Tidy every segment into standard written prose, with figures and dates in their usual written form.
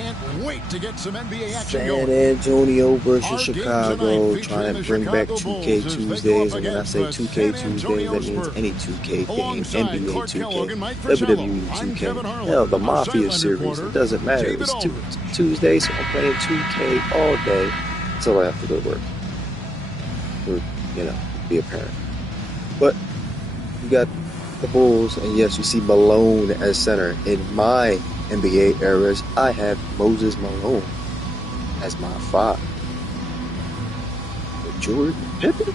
can't wait to get some NBA action San going. Antonio versus Our game Chicago, tonight trying to featuring bring back the 2K Chicago Bulls as they go Tuesdays. up And when I against say the 2K San Tuesdays, Antonio that means Spurs. any 2K game, Alongside NBA Clark Kellogg 2K, and Mike Frisello, WWE I'm Kevin 2K, Harlan. hell, the Our Mafia sideline series. reporter, It doesn't matter. David It's Aldridge. Tuesday, so I'm playing 2K all day until I have to go to work. Or, be a parent. But you got the Bulls, and yes, you see Malone as center. In my NBA eras, I have Moses Malone as my 5. With Jordan Pippen.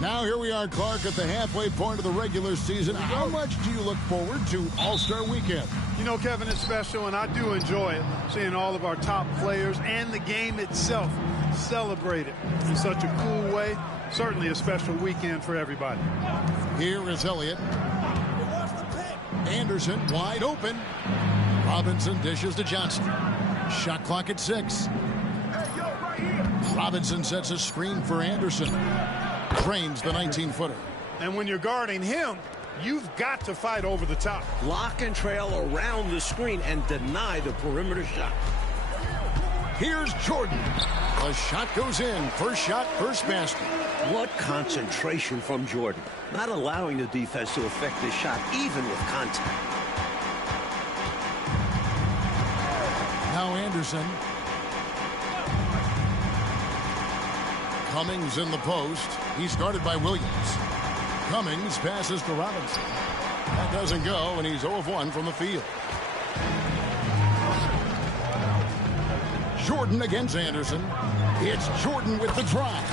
Now here we are, Clark, at the halfway point of the regular season. How much do you look forward to All-Star Weekend? You know, Kevin, it's special, and I do enjoy it, seeing all of our top players and the game itself celebrated in such a cool way. Certainly a special weekend for everybody. Here is Elliott. Anderson wide open. Robinson dishes to Johnson. Shot clock at 6. Robinson sets a screen for Anderson. Drains the 19-footer. And when you're guarding him, you've got to fight over the top. Block and trail around the screen and deny the perimeter shot. Here's Jordan. The shot goes in. First shot, first basket. What concentration from Jordan. Not allowing the defense to affect this shot, even with contact. Now Anderson. Cummings in the post. He's guarded by Williams. Cummings passes to Robinson. That doesn't go, and he's 0 of 1 from the field. Jordan against Anderson. It's Jordan with the drive.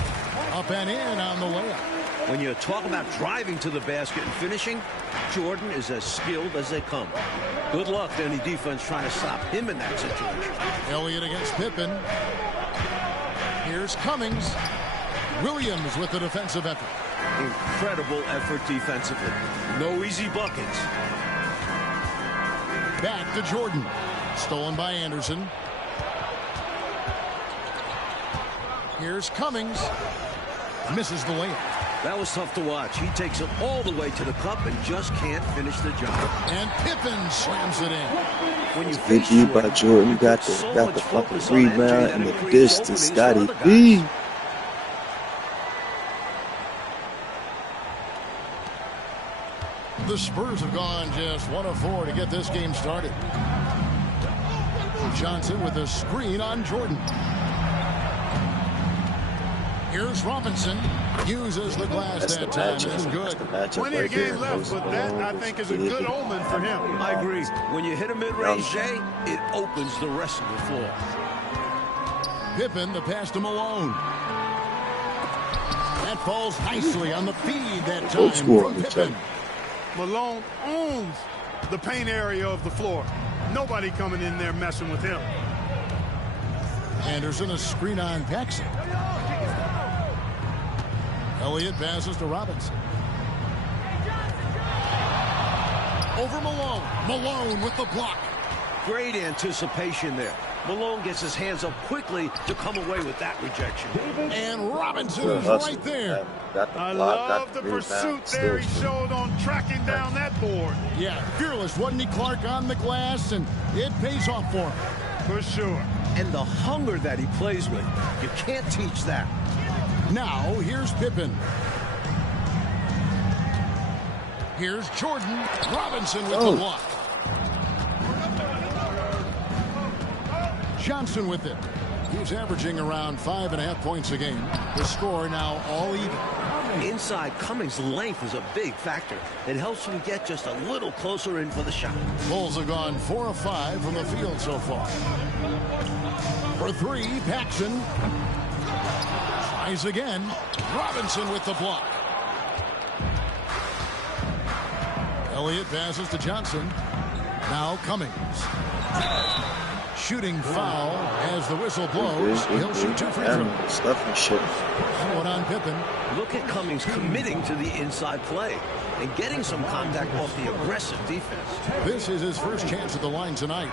Up and in on the layup. When you talk about driving to the basket and finishing, Jordan is as skilled as they come. Good luck to any defense trying to stop him in that situation. Elliott against Pippen. Here's Cummings. Williams with the defensive effort. Incredible effort defensively. No easy buckets. Back to Jordan. Stolen by Anderson. Here's Cummings. Misses the layup. That was tough to watch. He takes it all the way to the cup and just can't finish the job. And Pippen slams it in. When you Good view by Jordan. You got the fucking rebound and the dish to Scotty B. The Spurs have gone just 1 of 4 to get this game started. Johnson with a screen on Jordan. Here's Robinson. Uses the glass that time. It's good. Plenty of game left, but that, I think, is a good omen for him. I agree. When you hit a mid-range J, it opens the rest of the floor. Pippen, the pass to Malone. That falls nicely on the feed that time from Pippen. Malone owns the paint area of the floor. Nobody coming in there messing with him. Anderson, a screen on Paxson. Elliott passes to Robinson. Over Malone. Malone with the block. Great anticipation there. Malone gets his hands up quickly to come away with that rejection. And Robinson is right there. I love the pursuit there he showed on tracking down that board. Yeah, fearless, wasn't he, Clark, on the glass? And it pays off for him. For sure. And the hunger that he plays with, you can't teach that. Now, here's Pippen. Here's Jordan. Robinson with the block. Johnson with it. He's averaging around 5.5 points a game. The score now all even. Inside, Cummings' length is a big factor. It helps him get just a little closer in for the shot. Bulls have gone 4 of 5 from the field so far. For 3, Paxson. Tries again. Robinson with the block. Elliott passes to Johnson. Now Cummings. Shooting foul as the whistle blows. He'll shoot 2 free throws. Stuff and shit. One on Pippen. Look at Cummings committing to the inside play and getting some contact off the aggressive defense. This is his first chance at the line tonight.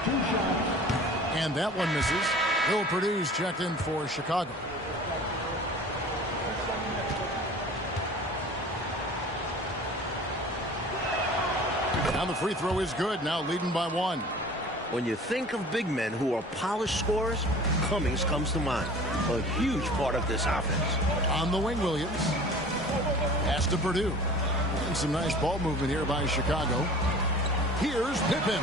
And that one misses. Bill Purdue's checked in for Chicago. Now the free throw is good. Now leading by 1. When you think of big men who are polished scorers, Cummings comes to mind. A huge part of this offense. On the wing, Williams. Pass to Purdue. And some nice ball movement here by Chicago. Here's Pippen.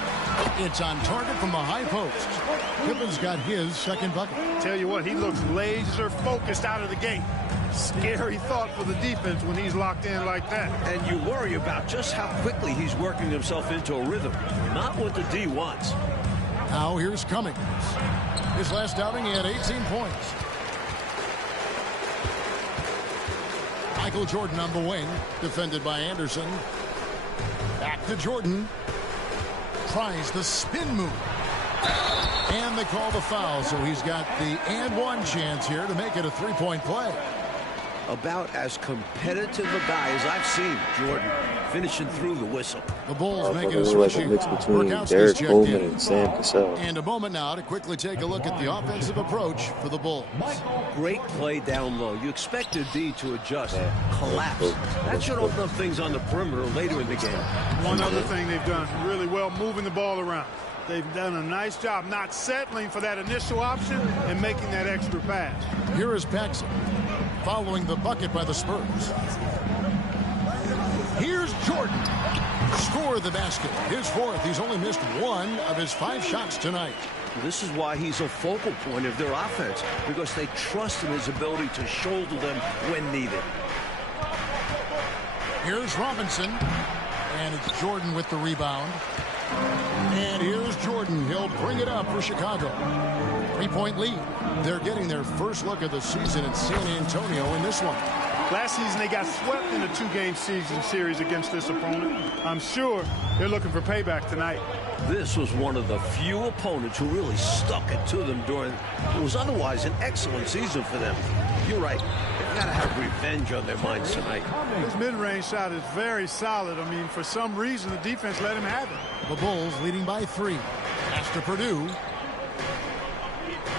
It's on target from the high post. Pippen's got his second bucket. Tell you what, he looks laser focused out of the gate. Scary thought for the defense when he's locked in like that. And you worry about just how quickly he's working himself into a rhythm. Not what the D wants. Now here's Cummings. His last outing, he had 18 points. Michael Jordan on the wing, defended by Anderson. Back to Jordan. Tries the spin move. And they call the foul, so he's got the and one chance here to make it a three-point play. About as competitive a guy as I've seen, Jordan, finishing through the whistle. The Bulls making a It was switch like a here. mix between Burkowski's Derek checked Coleman in. and Sam Cassell. And a moment now to quickly take a look at the offensive approach for the Bulls. Great play down low. You expected D to adjust, collapse. That should open up things on the perimeter later in the game. One other thing they've done really well, moving the ball around. They've done a nice job not settling for that initial option and making that extra pass. Here is Paxson following the bucket by the Spurs. Here's Jordan. Score the basket. His fourth. He's only missed one of his 5 shots tonight. This is why he's a focal point of their offense, because they trust in his ability to shoulder them when needed. Here's Robinson. And it's Jordan with the rebound. And here's Jordan. He'll bring it up for Chicago. 3-point lead. They're getting their first look of the season in San Antonio in this one. Last season, they got swept in a 2-game season series against this opponent. I'm sure they're looking for payback tonight. This was one of the few opponents who really stuck it to them during what was otherwise an excellent season for them. You're right. They've got to have revenge on their minds tonight. His mid-range shot is very solid. I mean, for some reason, the defense let him have it. The Bulls leading by 3. Pass to Purdue.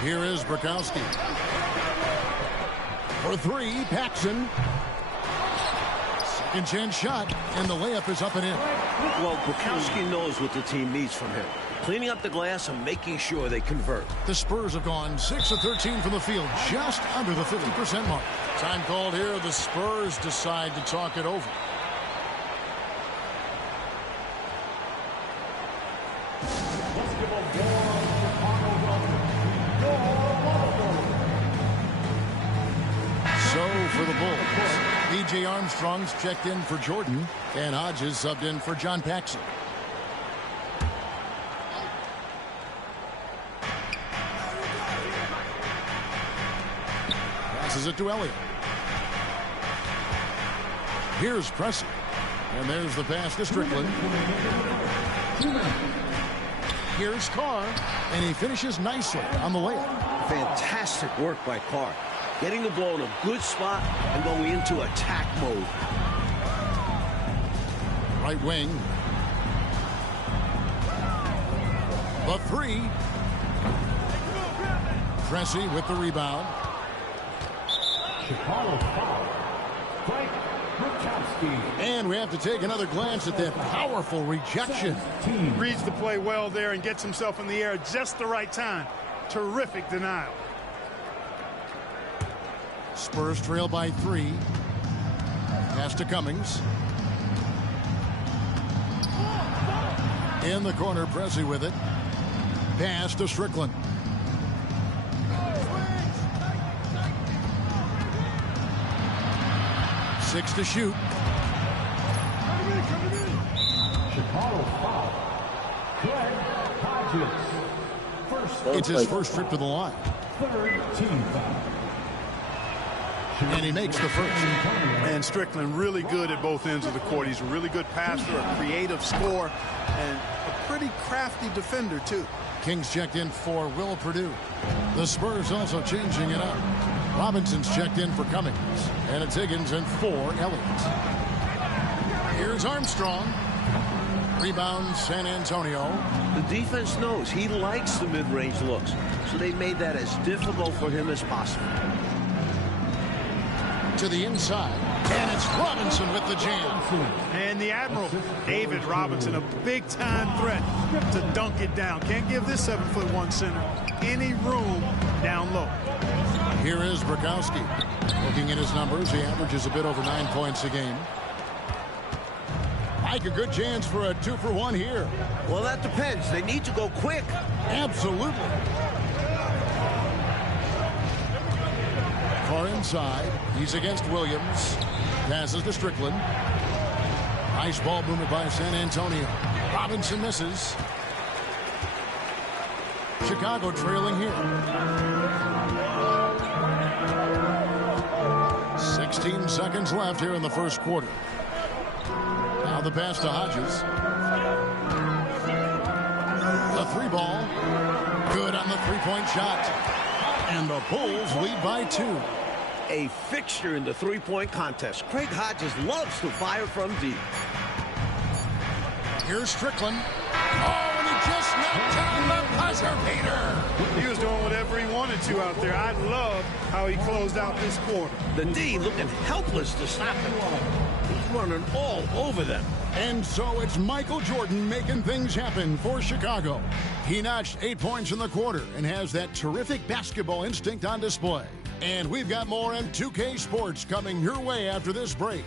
Here is Burkowski. For 3, Paxson. Second chance shot, and the layup is up and in. Well, Burkowski knows what the team needs from him. Cleaning up the glass and making sure they convert. The Spurs have gone 6 of 13 from the field, just under the 50% mark. Time called here. The Spurs decide to talk it over. So for the Bulls, B.J. Armstrong's checked in for Jordan, and Hodges subbed in for John Paxson. Passes it to Elliott. Here's Pressey. And there's the pass to Strickland. Here's Carr, and he finishes nicely on the layup. Fantastic work by Carr. Getting the ball in a good spot and going into attack mode. Right wing. The 3. Pressey with the rebound. And we have to take another glance at that powerful rejection. Reads the play well there and gets himself in the air at just the right time. Terrific denial. Spurs trail by 3. Pass to Cummings. In the corner, Pressey with it. Pass to Strickland. Six to shoot. Chicago foul. Greg Hodges. It's his first trip to the line. Third team foul. And he makes the first. And Strickland really good at both ends of the court. He's a really good passer, a creative scorer, and a pretty crafty defender, too. Kings checked in for Will Purdue. The Spurs also changing it up. Robinson's checked in for Cummings. And it's Higgins and 4, Elliott. Here's Armstrong. Rebound, San Antonio. The defense knows he likes the mid-range looks, so they made that as difficult for him as possible. to the inside. And it's Robinson with the jam. And the Admiral, David Robinson, a big-time threat to dunk it down. Can't give this 7'1" center any room down low. Here is Bukowski. Looking at his numbers, he averages a bit over 9 points a game. Mike, a good chance for a 2-for-1 here. Well, that depends. They need to go quick. Absolutely. Far inside. He's against Williams. Passes to Strickland. Nice ball movement by San Antonio. Robinson misses. Chicago trailing here. 16 seconds left here in the first quarter. Now the pass to Hodges. The 3-ball. Good on the 3-point shot. And the Bulls lead by 2. A fixture in the 3-point contest. Craig Hodges loves to fire from deep. Here's Strickland. Oh, and he just knocked down the buzzer beater. He was doing whatever he wanted to out there. I love how he closed out this quarter. The D looking helpless to stop him. He's running all over them. And so it's Michael Jordan making things happen for Chicago. He notched 8 points in the quarter and has that terrific basketball instinct on display. And we've got more on 2K Sports coming your way after this break.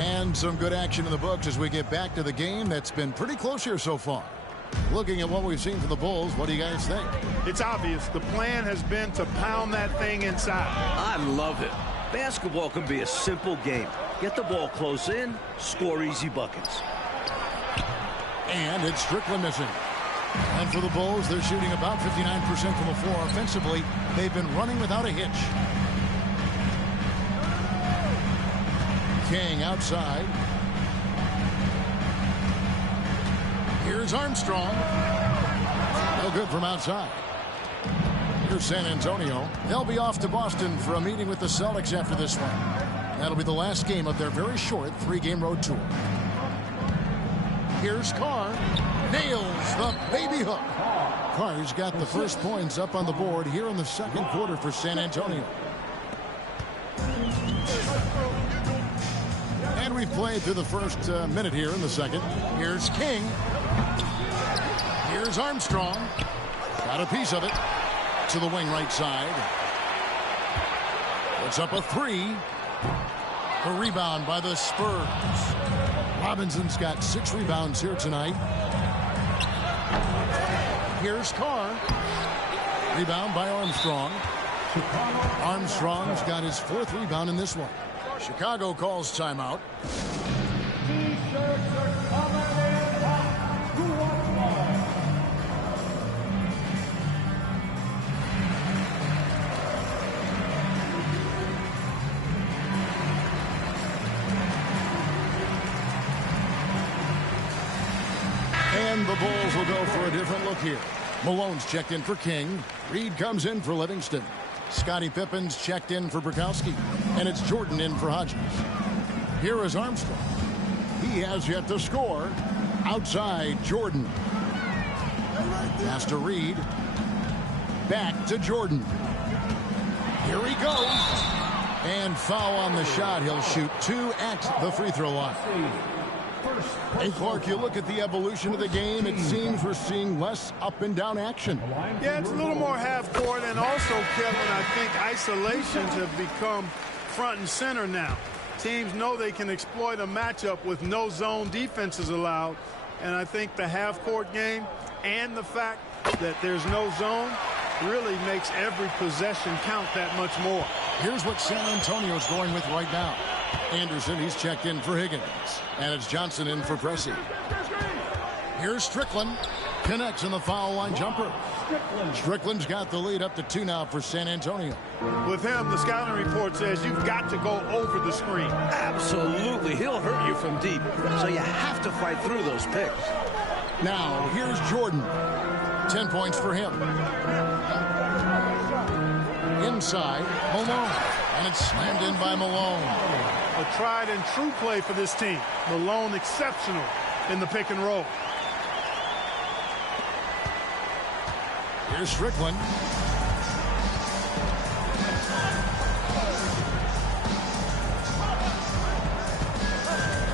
And some good action in the books as we get back to the game that's been pretty close here so far. Looking at what we've seen from the Bulls, what do you guys think? It's obvious. The plan has been to pound that thing inside. I love it. Basketball can be a simple game. Get the ball close in, score easy buckets. And it's Strickland missing. And for the Bulls, they're shooting about 59% from the floor offensively. They've been running without a hitch. King outside. Here's Armstrong. No good from outside. Here's San Antonio. They'll be off to Boston for a meeting with the Celtics after this one. That'll be the last game of their very short 3-game road tour. Here's Carr. Nails the baby hook. Carr's got the first points up on the board here in the second quarter for San Antonio. And we've played through the first minute here in the second. Here's King. Here's Armstrong. Got a piece of it. To the wing right side. Puts up a 3. A rebound by the Spurs. Robinson's got 6 rebounds here tonight. Here's Carr. Rebound by Armstrong. Armstrong's got his 4th rebound in this one. Chicago calls timeout. And the Bulls will go for a different look here. Malone's checked in for King. Reed comes in for Livingston. Scottie Pippen's checked in for Bukowski. And it's Jordan in for Hodges. Here is Armstrong. He has yet to score. Outside, Jordan. Pass to Reed. Back to Jordan. Here he goes. And foul on the shot. He'll shoot 2 at the free throw line. Hey, Clark, you look at the evolution of the game, it seems we're seeing less up and down action. Yeah, it's a little more half court, and also, Kevin, I think isolations have become front and center now. Teams know they can exploit a matchup with no zone defenses allowed, and I think the half court game and the fact that there's no zone really makes every possession count that much more. Here's what San Antonio's going with right now. Anderson, he's checked in for Higgins. And it's Johnson in for Pressey. Here's Strickland. Connects in the foul line jumper. Strickland's got the lead up to 2 now for San Antonio. With him, the scouting report says you've got to go over the screen. Absolutely. He'll hurt you from deep. So you have to fight through those picks. Now, here's Jordan. 10 points for him. side. Malone. And it's slammed in by Malone. A tried and true play for this team. Malone exceptional in the pick and roll. Here's Strickland.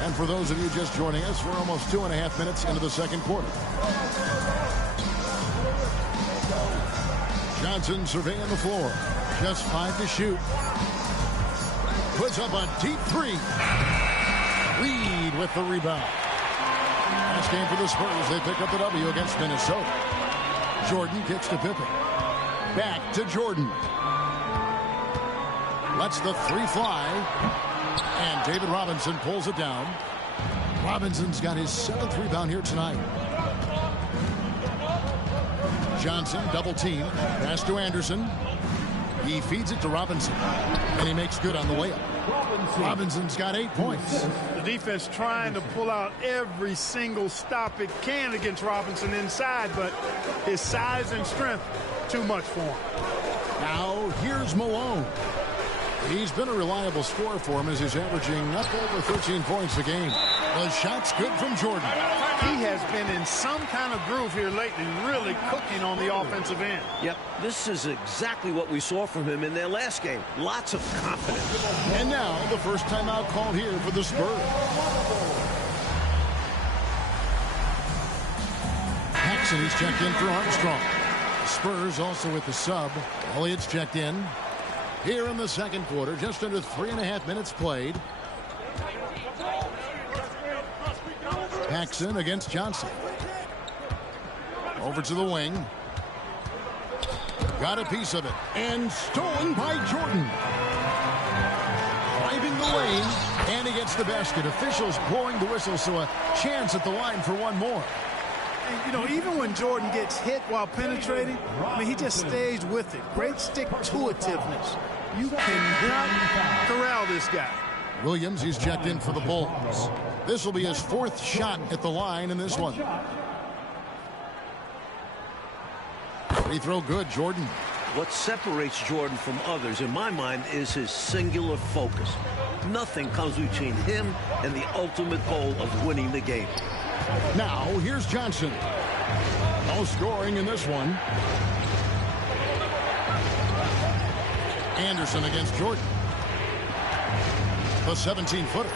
And for those of you just joining us, we're almost 2.5 minutes into the second quarter. Johnson surveying the floor. Just 5 to shoot. Puts up a deep 3. Reed with the rebound. Last game for the Spurs. They pick up the W against Minnesota. Jordan kicks to Pippen. Back to Jordan. Lets the 3 fly. And David Robinson pulls it down. Robinson's got his 7th rebound here tonight. Johnson double team. Pass to Anderson. He feeds it to Robinson. And he makes good on the way up. Robinson's got 8 points. The defense trying to pull out every single stop it can against Robinson inside, but his size and strength, too much for him. Now here's Malone. He's been a reliable scorer for him as he's averaging up over 13 points a game. The shot's good from Jordan. He has been in some kind of groove here lately, really cooking on the offensive end. Yep, this is exactly what we saw from him in their last game. Lots of confidence. And now the first timeout called here for the Spurs. Paxson is checked in for Armstrong. Spurs also with the sub. Elliott's checked in. Here in the second quarter, just under 3.5 minutes played. Paxson against Johnson. Over to the wing. Got a piece of it. And stolen by Jordan. Driving the lane. And he gets the basket. Officials blowing the whistle, so a chance at the line for one more. And, you know, even when Jordan gets hit while penetrating, I mean, he just stays with it. Great stick-to-itiveness. You cannot corral this guy. Williams, he's checked in for the Bulls. This will be his 4th shot at the line in this one. Free throw good, Jordan. What separates Jordan from others, in my mind, is his singular focus. Nothing comes between him and the ultimate goal of winning the game. Now, here's Johnson. No scoring in this one. Anderson against Jordan. The 17-footer.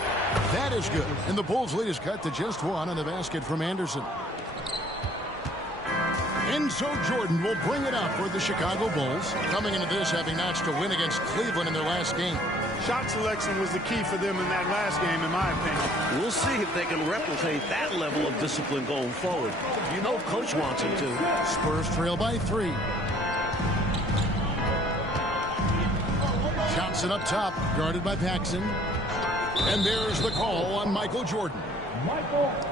That is good. And the Bulls' lead is cut to just 1 on the basket from Anderson. And so Jordan will bring it up for the Chicago Bulls. Coming into this, having notched a win against Cleveland in their last game. Shot selection was the key for them in that last game, in my opinion. We'll see if they can replicate that level of discipline going forward. You know Coach wants them to. Spurs trail by 3. Johnson up top, guarded by Paxson. And there's the call on Michael Jordan.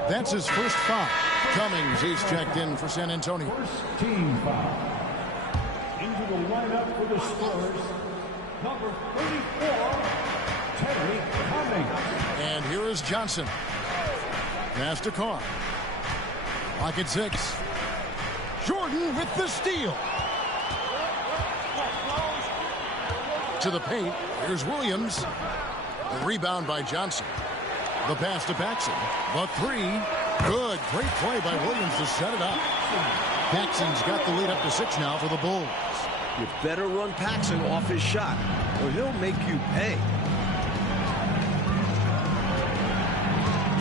That's his first foul. Cummings, he's checked in for San Antonio. First team foul. Into the lineup for the Spurs, number 34, Terry Cummings. And here is Johnson. Pass to Carr. Lock at 6. Jordan with the steal. To the paint. Here's Williams. The rebound by Johnson. The pass to Paxson. The 3. Good. Great play by Williams to set it up. Paxson's got the lead up to 6 now for the Bulls. You better run Paxson off his shot, or he'll make you pay.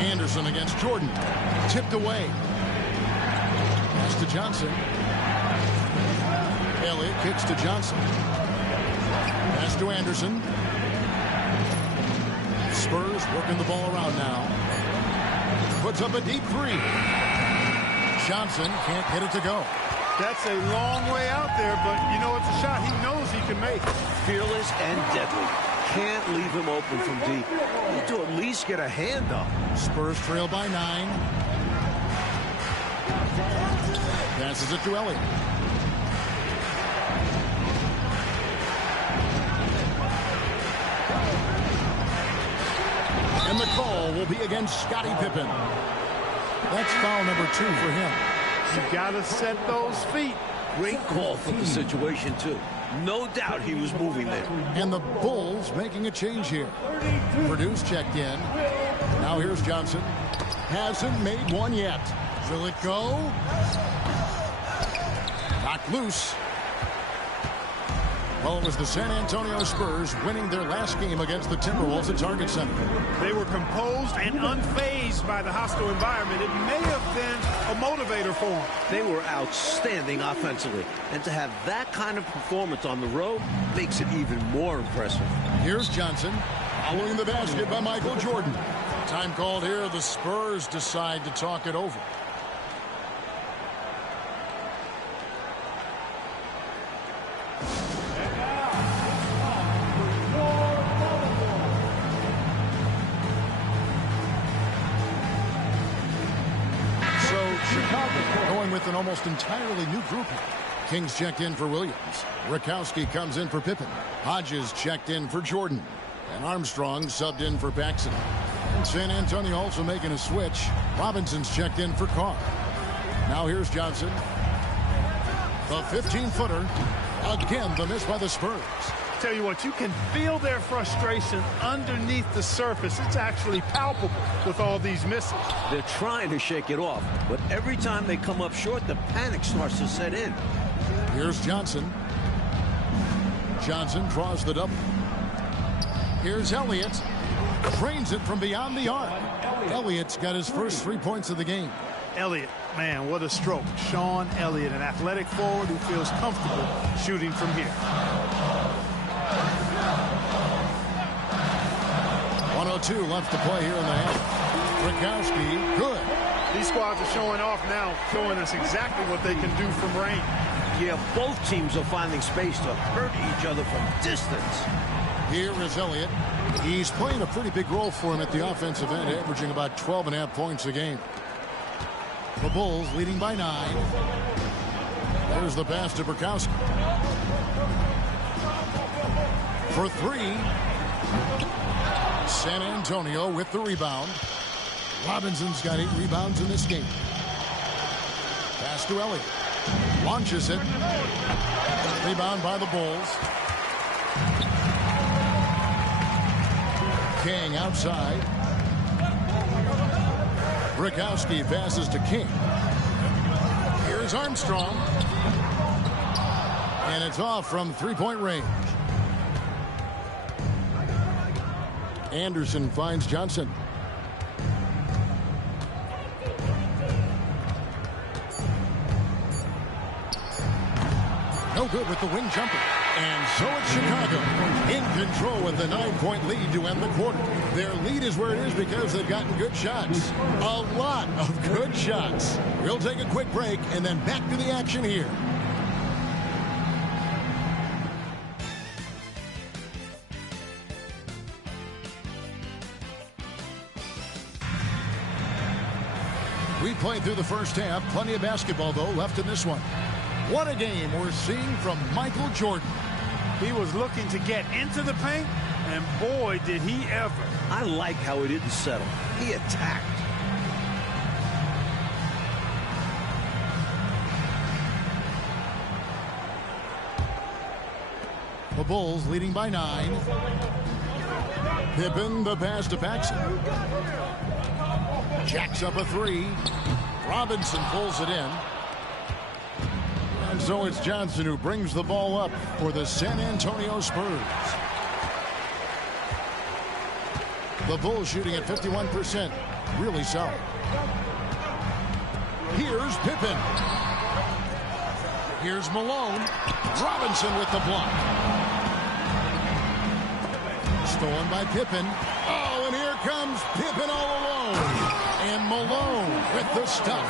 Anderson against Jordan. Tipped away. Pass to Johnson. Elliott kicks to Johnson. Pass to Anderson. Spurs working the ball around now. Puts up a deep 3. Johnson can't get it to go. That's a long way out there, but you know it's a shot he knows he can make. Fearless and deadly. Can't leave him open from deep. Need to at least get a hand up. Spurs trail by 9. Passes it to Elliott. And the call will be against Scottie Pippen. That's foul number 2 for him. You got to set those feet. Great call for the situation, too. No doubt he was moving there. And the Bulls making a change here. Purdue's checked in. Now here's Johnson. Hasn't made one yet. Will it go? Knocked loose. Well, it was the San Antonio Spurs winning their last game against the Timberwolves at Target Center. They were composed and unfazed by the hostile environment. It may have been a motivator for them. They were outstanding offensively. And to have that kind of performance on the road makes it even more impressive. Here's Johnson. Following the basket by Michael Jordan. Time called here. The Spurs decide to talk it over. Chicago going with an almost entirely new group. Kings checked in for Williams. Rakowski comes in for Pippen. Hodges checked in for Jordan. And Armstrong subbed in for Paxson. And San Antonio also making a switch. Robinson's checked in for Carr. Now here's Johnson. The 15-footer. Again, the miss by the Spurs. Tell you what, you can feel their frustration underneath the surface. It's actually palpable with all these misses. They're trying to shake it off, but every time they come up short, the panic starts to set in. Here's Johnson. Johnson draws the double. Here's Elliott. Trains it from beyond the arc. Elliott's got his first 3 points of the game. Elliott, man, what a stroke. Sean Elliott, an athletic forward who feels comfortable shooting from here. 1:02 left to play here in the half. Rakowski, good. These squads are showing off now, showing us exactly what they can do from range. Yeah, both teams are finding space to hurt each other from distance. Here is Elliott. He's playing a pretty big role for him at the offensive end, averaging about 12.5 points a game. The Bulls leading by 9. There's the pass to Rakowski. For 3. San Antonio with the rebound. Robinson's got 8 rebounds in this game. Pass to Elliott. Launches it. Rebound by the Bulls. King outside. Rakowski passes to King. Here's Armstrong. And it's off from 3-point range. Anderson finds Johnson. No good with the wing jumper. And so it's Chicago in control with the 9-point lead to end the quarter. Their lead is where it is because they've gotten good shots. A lot of good shots. We'll take a quick break and then back to the action here. We played through the first half. Plenty of basketball, though, left in this one. What a game we're seeing from Michael Jordan. He was looking to get into the paint, and boy, did he ever. I like how he didn't settle. He attacked. The Bulls leading by 9. Pippen the pass to Paxson. Jacks up a 3. Robinson pulls it in. And so it's Johnson who brings the ball up for the San Antonio Spurs. The Bulls shooting at 51%. Really solid. Here's Pippen. Here's Malone. Robinson with the block. Stolen by Pippen. Oh, and here comes Pippen all alone. And Malone with the stuff.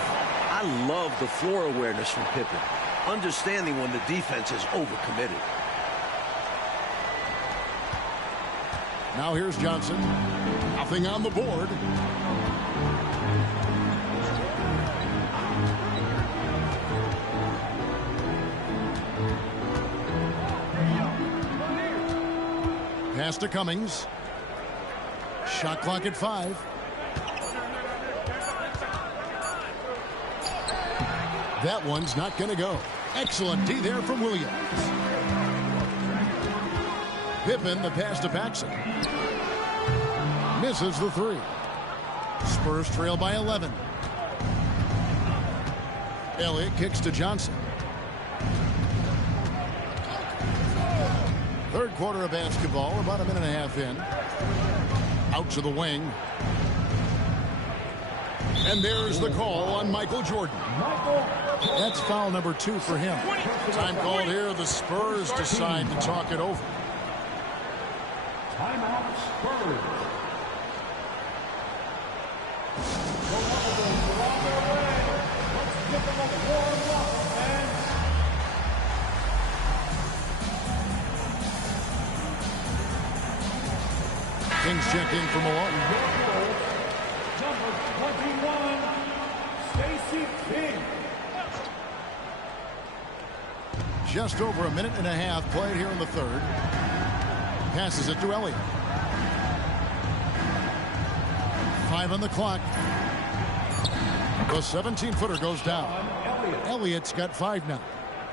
I love the floor awareness from Pippen. Understanding when the defense is overcommitted. Now here's Johnson. Nothing on the board. Pass to Cummings. Shot clock at 5. That one's not going to go. Excellent D there from Williams. Pippen, the pass to Paxson. Misses the three. Spurs trail by 11. Elliott kicks to Johnson. Third quarter of basketball, about a minute and a half in. Out to the wing. And there's the call on Michael Jordan. That's foul number 2 for him. Time called here. The Spurs decide to talk it over. Timeout Spurs. Let's give them a warm-up, fans. Kings check in for Malone. Number 21, Stacey King. Just over a minute and a half played here in the third. Passes it to Elliott. 5 on the clock. The 17-footer goes down. Elliott's got 5 now.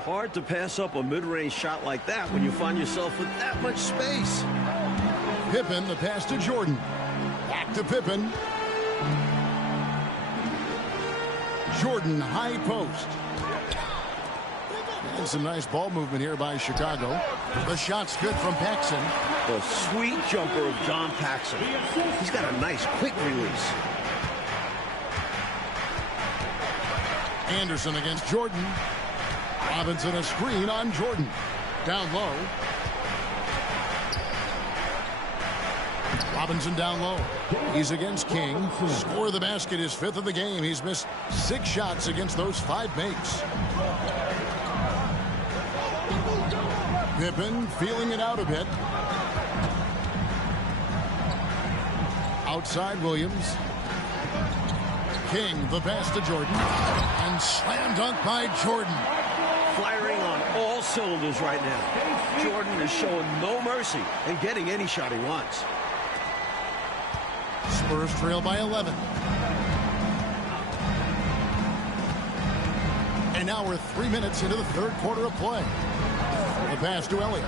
Hard to pass up a mid-range shot like that when you find yourself with that much space. Pippen, the pass to Jordan. Back to Pippen. Jordan, high post. And some nice ball movement here by Chicago. The shot's good from Paxson. The sweet jumper of John Paxson. He's got a nice quick release. Anderson against Jordan. Robinson a screen on Jordan. Down low. Robinson down low. He's against King. Score of the basket, his 5th of the game. He's missed 6 shots against those 5 makes. Pippen feeling it out a bit. Outside Williams. King, the pass to Jordan. And slam dunk by Jordan. Firing on all cylinders right now. Jordan is showing no mercy and getting any shot he wants. Spurs trail by 11. And now we're 3 minutes into the third quarter of play. The pass to Elliott.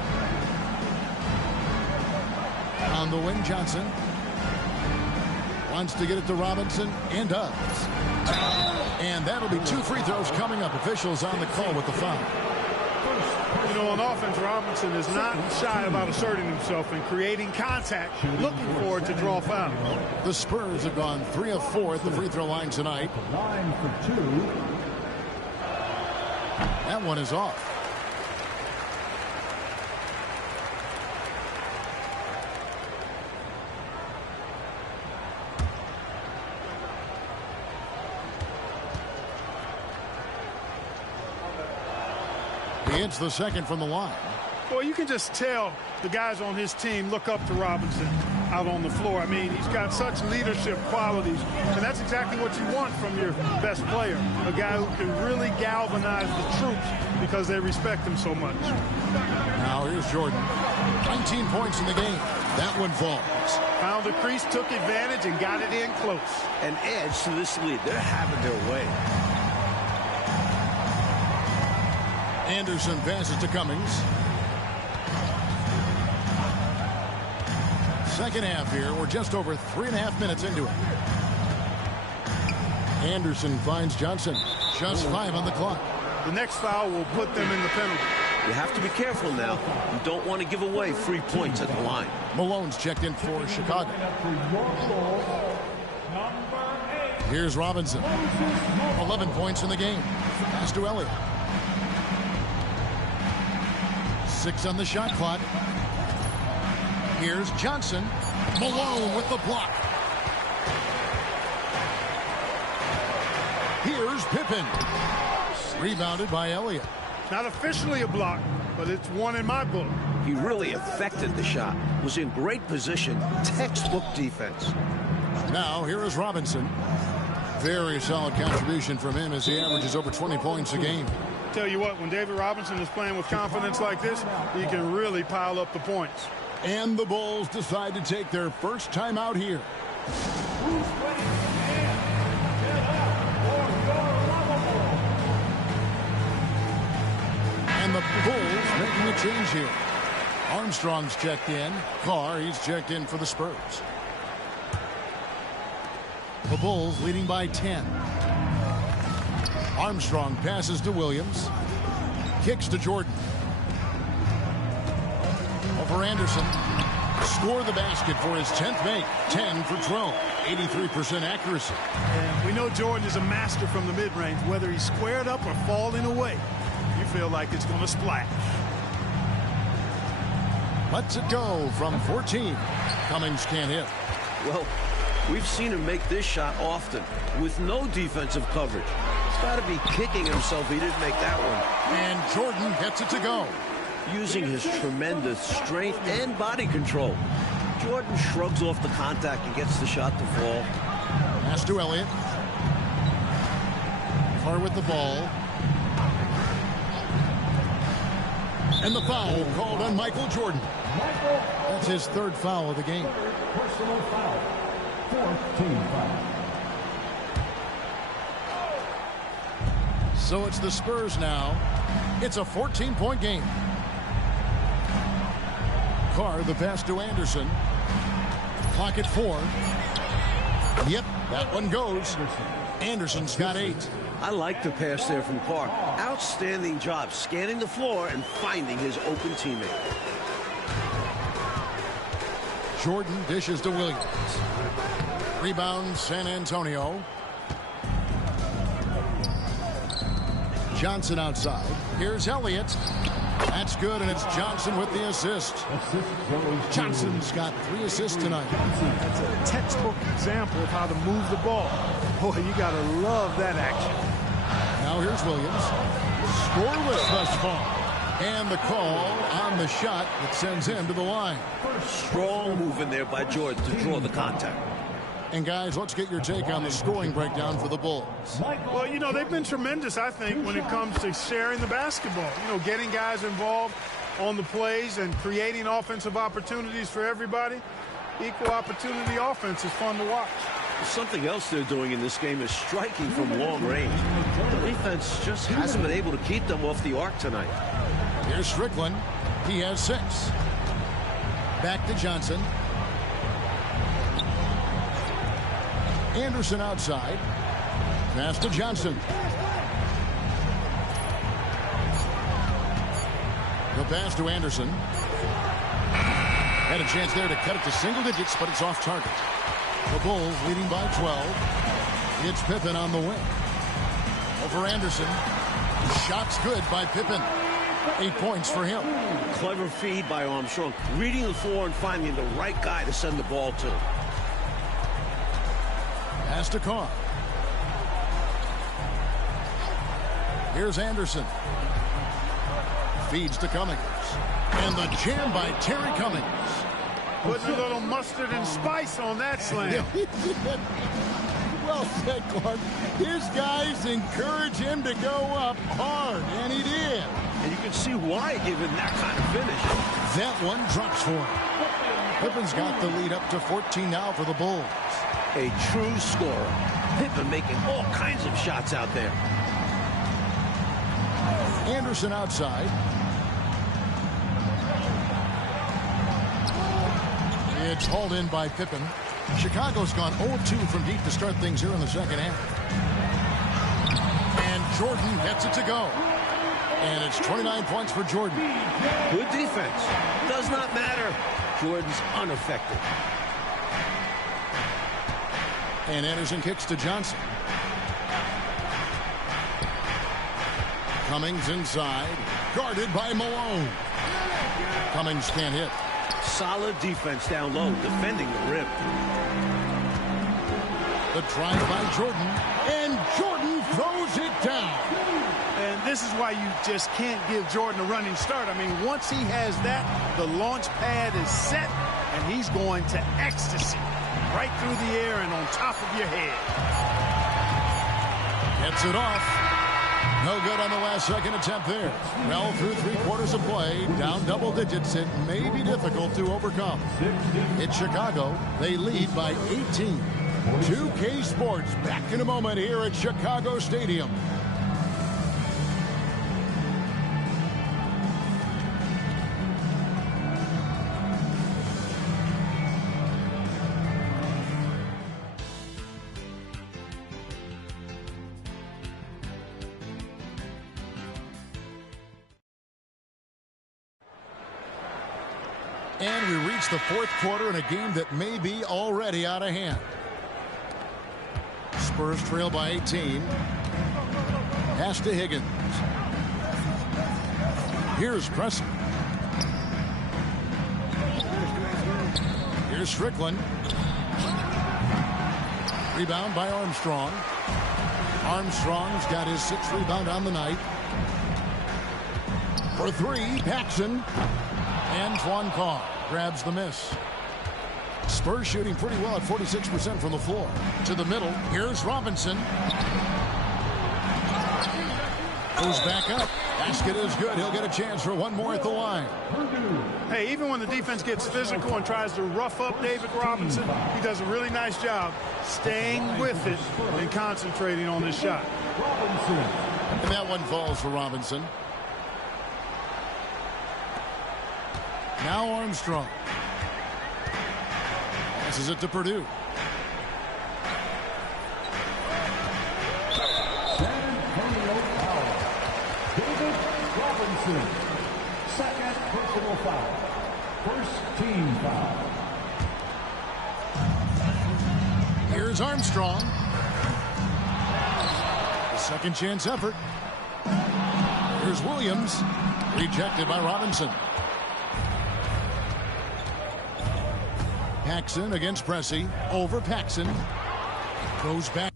On the wing, Johnson. Wants to get it to Robinson and does. And that'll be 2 free throws coming up. Officials on the call with the foul. You know, on offense, Robinson is not shy about asserting himself and creating contact, looking for it to draw foul. The Spurs have gone 3 of 4 at the free throw line tonight. Line for 2. That one is off. He hits the second from the line. Well, you can just tell the guys on his team look up to Robinson out on the floor. I mean, he's got such leadership qualities, and that's exactly what you want from your best player, a guy who can really galvanize the troops because they respect him so much. Now here's Jordan. 19 points in the game. That one falls. Found the crease, took advantage, and got it in close. An edge to this lead. They're having their way. Anderson passes to Cummings. Second half here. We're just over 3.5 minutes into it. Anderson finds Johnson. Just 5 on the clock. The next foul will put them in the penalty. You have to be careful now. You don't want to give away free points at the line. Malone's checked in for Chicago. Here's Robinson. 11 points in the game. Pass to Elliott. 6 on the shot clock. Here's Johnson. Malone with the block. Here's Pippen. Rebounded by Elliott. Not officially a block, but it's one in my book. He really affected the shot. Was in great position. Textbook defense. Now here is Robinson. Very solid contribution from him as he averages over 20 points a game. Tell you what, when David Robinson is playing with confidence like this, he can really pile up the points. And the Bulls decide to take their first time out here. Bulls making a change here. Armstrong's checked in. Carr, he's checked in for the Spurs. The Bulls leading by 10. Armstrong passes to Williams. Kicks to Jordan. Over Anderson. Score the basket for his 10th make. 10 for 12. 83% accuracy. And we know Jordan is a master from the mid-range. Whether he's squared up or falling away, you feel like it's going to splash. Lets it go from 14. Cummings can't hit. Well, we've seen him make this shot often with no defensive coverage. He's got to be kicking himself he didn't make that one. And Jordan gets it to go. Using his tremendous strength and body control, Jordan shrugs off the contact and gets the shot to fall. Pass to Elliott. Carr with the ball. And the foul called on Michael Jordan. That's his third foul of the game. Personal foul. 4th team foul. So it's the Spurs now. It's a 14-point game. Carr, the pass to Anderson. Clock at 4. Yep, that one goes. Anderson's got 8. I like the pass there from Carr. Outstanding job scanning the floor and finding his open teammate. Jordan dishes to Williams. Rebound San Antonio. Johnson outside. Here's Elliott. That's good, and it's Johnson with the assist. Johnson's got 3 assists tonight. That's a textbook example of how to move the ball. Boy, you got to love that action. Now here's Williams. Scoreless thus far. And the call on the shot that sends him to the line. Strong move in there by Jordan to draw the contact. And guys, let's get your take on the scoring breakdown for the Bulls. Well, you know, they've been tremendous, I think, when it comes to sharing the basketball. You know, getting guys involved on the plays and creating offensive opportunities for everybody. Equal opportunity offense is fun to watch. Something else they're doing in this game is striking from long range. The defense just hasn't been able to keep them off the arc tonight. Here's Strickland. He has 6. Back to Johnson. Anderson outside. Pass to Johnson. The pass to Anderson. Had a chance there to cut it to single digits, but it's off target. The Bulls leading by 12. It's Pippen on the wing. Over Anderson. Shot's good by Pippen. 8 points for him. Clever feed by Armstrong. Reading the floor and finding the right guy to send the ball to. Pass to Carr. Here's Anderson. Feeds to Cummings. And the jam by Terry Cummings. Putting a little mustard and spice on that slam. Well said, Clark. His guys encourage him to go up hard, and he did. And you can see why, given that kind of finish. That one drops for him. Pippen's got the lead up to 14 now for the Bulls. A true scorer. Pippen making all kinds of shots out there. Anderson outside. It's hauled in by Pippen. Chicago's gone 0-2 from deep to start things here in the second half. And Jordan gets it to go. And it's 29 points for Jordan. Good defense. Does not matter. Jordan's unaffected. And Anderson kicks to Johnson. Cummings inside. Guarded by Malone. Cummings can't hit. Solid defense down low, defending the rim. The drive by Jordan. And Jordan throws it down. And this is why you just can't give Jordan a running start. I mean, once he has that, the launch pad is set, and he's going to ecstasy. Right through the air and on top of your head. Gets it off. No good on the last second attempt there. Well, through 3 quarters of play, down double digits, it may be difficult to overcome. It's Chicago. They lead by 18. 2K Sports back in a moment here at Chicago Stadium. And we reach the fourth quarter in a game that may be already out of hand. Spurs trail by 18. Pass to Higgins. Here's Preston. Here's Strickland. Rebound by Armstrong. Armstrong's got his 6th rebound on the night. For 3, Paxson. Antoine Carr grabs the miss. Spurs shooting pretty well at 46% from the floor. To the middle. Here's Robinson. Goes back up. Basket is good. He'll get a chance for one more at the line. Hey, even when the defense gets physical and tries to rough up David Robinson, he does a really nice job staying with it and concentrating on this shot. And that one falls for Robinson. Now Armstrong. Passes it to Purdue. David Robinson, 2nd personal foul. 1st team foul. Here's Armstrong. A second chance effort. Here's Williams. Rejected by Robinson. Paxson against Pressey. Over Paxson. Goes back.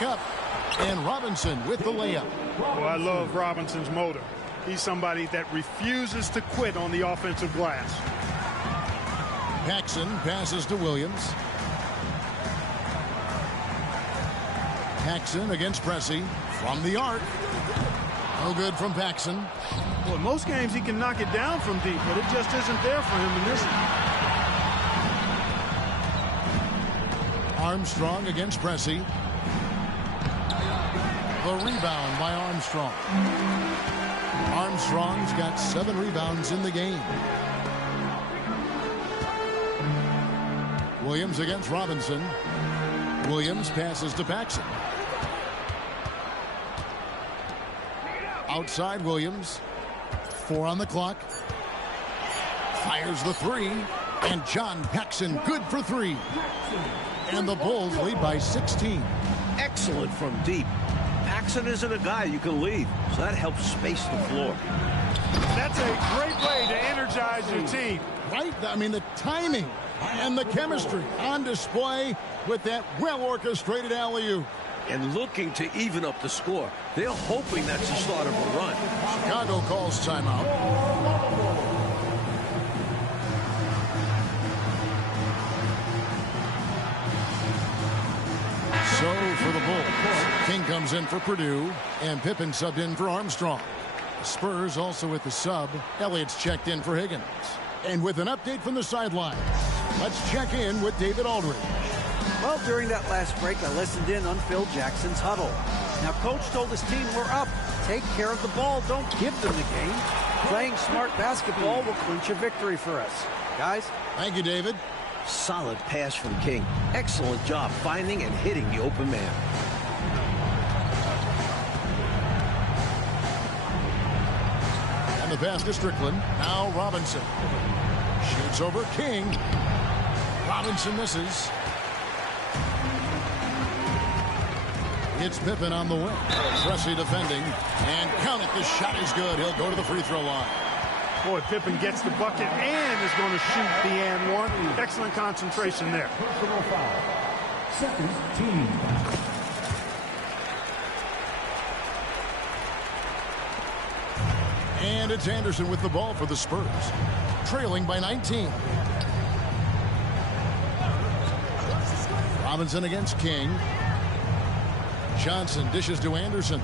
Up. And Robinson with the layup. Well, I love Robinson's motor. He's somebody that refuses to quit on the offensive glass. Paxson passes to Williams. Paxson against Pressey from the arc. No good from Paxson. Well, in most games he can knock it down from deep, but it just isn't there for him in this one. Armstrong against Pressey. The rebound by Armstrong. Armstrong's got 7 rebounds in the game. Williams against Robinson. Williams passes to Paxson. Outside Williams. 4 on the clock. Fires the 3. And John Paxson good for 3. And the Bulls lead by 16. Excellent from deep. Paxson isn't a guy you can leave, so that helps space the floor. That's a great way to energize your team. Right? I mean, the timing and the chemistry on display with that well-orchestrated alley-oop. And looking to even up the score. They're hoping that's the start of a run. Chicago calls timeout. So for the Bulls, King comes in for Purdue, and Pippen subbed in for Armstrong. The Spurs also with the sub. Elliott's checked in for Higgins. And with an update from the sidelines, let's check in with David Aldridge. Well, during that last break, I listened in on Phil Jackson's huddle. Now, Coach told his team, we're up. Take care of the ball. Don't give them the game. Playing smart basketball will clinch a victory for us. Guys? Thank you, David. Solid pass from King. Excellent job finding and hitting the open man. And the pass to Strickland. Now Robinson. Shoots over King. Robinson misses. It's Pippen on the wing. Pressey defending. And count it. The shot is good. He'll go to the free throw line. Boy, Pippen gets the bucket and is going to shoot the and one. Excellent concentration there. Personal foul. 2nd team. And it's Anderson with the ball for the Spurs. Trailing by 19. Robinson against King. Johnson dishes to Anderson.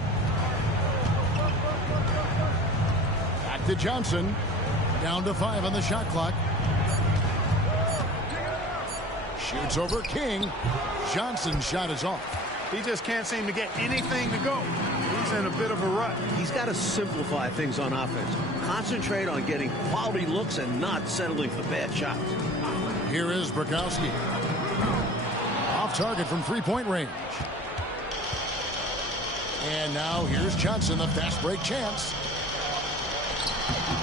Back to Johnson. Down to 5 on the shot clock. Shoots over King. Johnson's shot is off. He just can't seem to get anything to go. He's in a bit of a rut. He's got to simplify things on offense. Concentrate on getting quality looks and not settling for bad shots. Here is Brakowski. Off target from three-point range. And now here's Johnson, the fast break chance.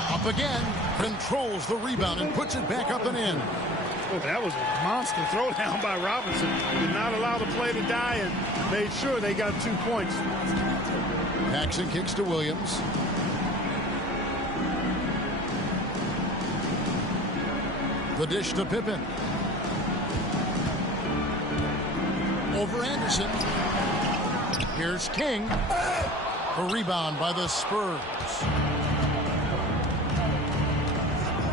Up again, controls the rebound and puts it back up and in. Oh, that was a monster throwdown by Robinson. Did not allow the play to die and made sure they got 2 points. Paxson kicks to Williams. The dish to Pippen. Over Anderson. Here's King. A rebound by the Spurs.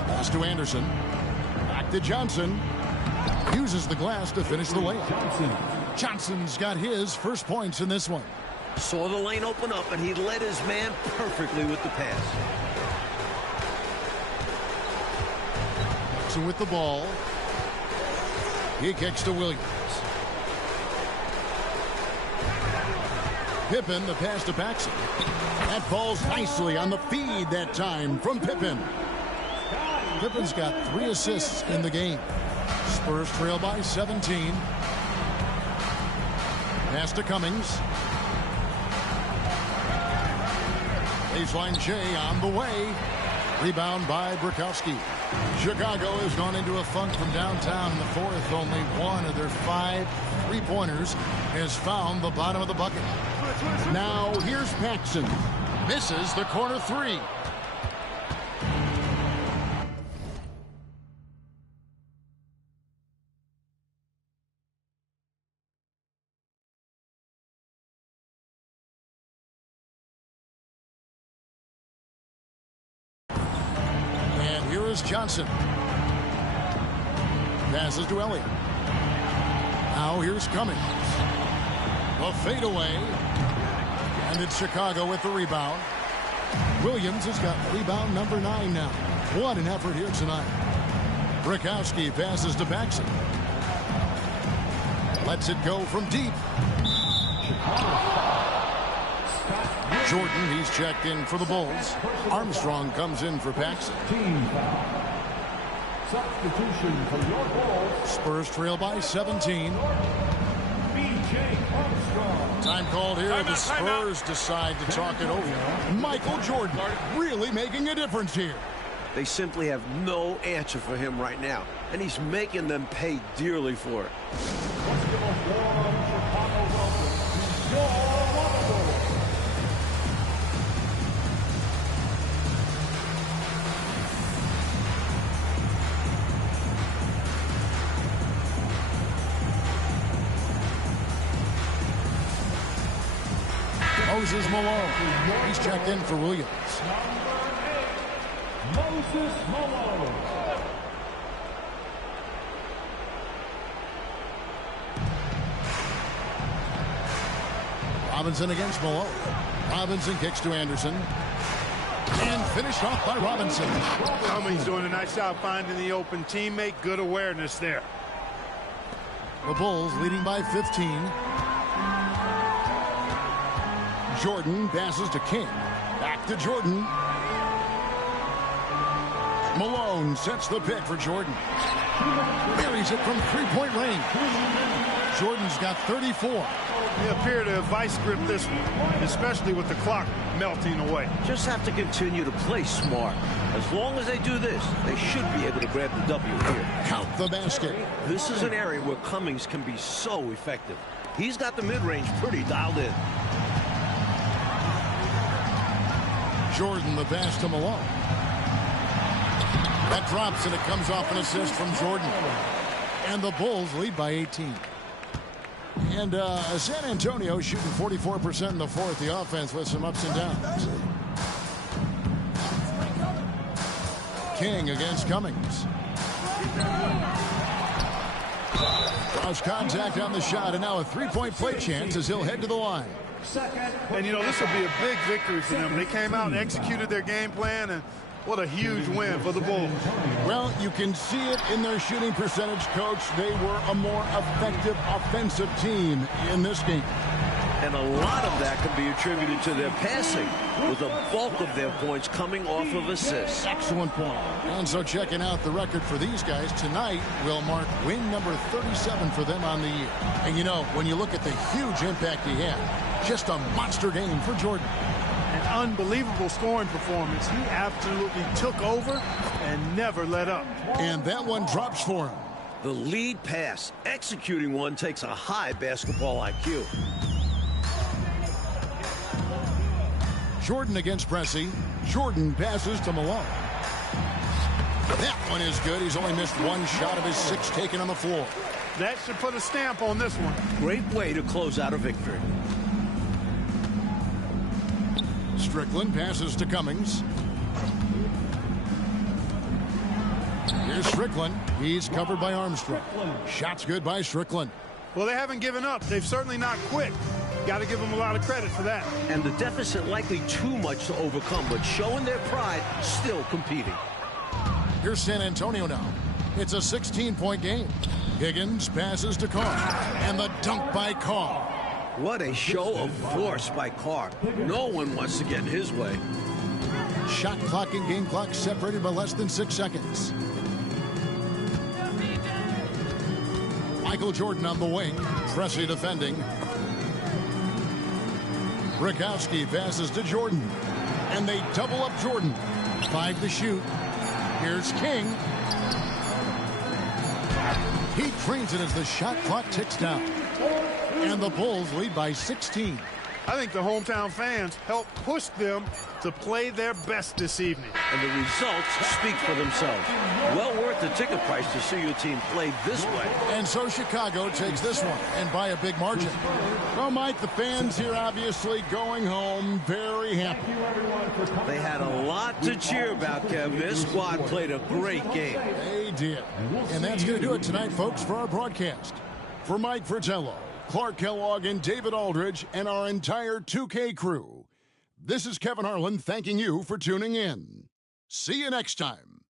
Pass to Anderson. Back to Johnson. Uses the glass to finish the layup. Johnson's got his first points in this one. Saw the lane open up, and he led his man perfectly with the pass. So with the ball, he kicks to Williams. Pippen, the pass to Paxson. That falls nicely on the feed that time from Pippen. Pippen's got 3 assists in the game. Spurs trail by 17. Pass to Cummings. Baseline J on the way. Rebound by Bukowski. Chicago has gone into a funk from downtown in the fourth. Only one of their 5 3-pointers has found the bottom of the bucket. Now here's Paxson. Misses the corner 3. Johnson passes to Elliott. Now here's Cummings. A fadeaway. And it's Chicago with the rebound. Williams has got rebound number 9 now. What an effort here tonight. Bukowski passes to Paxson. Lets it go from deep. Jordan, he's checked in for the Bulls. Armstrong comes in for Paxson. Substitution for your Bulls. Spurs trail by 17. Time called here. The Spurs decide to talk it over. Michael Jordan really making a difference here. They simply have no answer for him right now, and he's making them pay dearly for it. Let's give a warm Chicago welcome to your Moses Malone. He's checked in for Williams. Moses Malone. Robinson against Malone. Robinson kicks to Anderson. And finished off by Robinson. Cummings doing a nice job finding the open teammate. Good awareness there. The Bulls leading by 15. Jordan passes to King. Back to Jordan. Malone sets the pick for Jordan. Buries it from three-point range. Jordan's got 34. They appear to have vice-gripped this one, especially with the clock melting away. Just have to continue to play smart. As long as they do this, they should be able to grab the W here. Count the basket. This is an area where Cummings can be so effective. He's got the mid-range pretty dialed in. Jordan, the pass to Malone. That drops, and it comes off an assist from Jordan. And the Bulls lead by 18. And San Antonio shooting 44% in the fourth. The offense with some ups and downs. King against Cummings. Draws contact on the shot, and now a three-point play chance as he'll head to the line. And, you know, this will be a big victory for them. They came out and executed their game plan, and what a huge win for the Bulls. Well, you can see it in their shooting percentage, Coach. They were a more effective offensive team in this game. And a lot of that can be attributed to their passing, with the bulk of their points coming off of assists. Excellent point. And so checking out the record for these guys tonight will mark win number 37 for them on the year. And you know, when you look at the huge impact he had, just a monster game for Jordan. An unbelievable scoring performance. He absolutely took over and never let up. And that one drops for him. The lead pass, executing one, takes a high basketball IQ. Jordan against Pressey. Jordan passes to Malone. That one is good. He's only missed one shot of his 6 taken on the floor. That should put a stamp on this one. Great way to close out a victory. Strickland passes to Cummings. Here's Strickland. He's covered by Armstrong. Shot's good by Strickland. Well, they haven't given up. They've certainly not quit. Got to give them a lot of credit for that. And the deficit likely too much to overcome, but showing their pride, still competing. Here's San Antonio now. It's a 16-point game. Higgins passes to Carr. And the dunk by Carr. What a show of force by Carr. No one wants to get in his way. Shot clock and game clock separated by less than 6 seconds. Michael Jordan on the wing. Pressey defending. Rakowski passes to Jordan. And they double up Jordan. 5 to shoot. Here's King. He drains it as the shot clock ticks down. And the Bulls lead by 16. I think the hometown fans helped push them to play their best this evening. And the results speak for themselves. Well worth the ticket price to see your team play this way. And so Chicago takes this one, and by a big margin. Well, Mike, the fans here obviously going home very happy. They had a lot to cheer about, Kev. This squad played a great game. They did. And that's going to do it tonight, folks, for our broadcast. For Mike Fratello, Clark Kellogg, and David Aldridge, and our entire 2K crew, this is Kevin Harlan thanking you for tuning in. See you next time.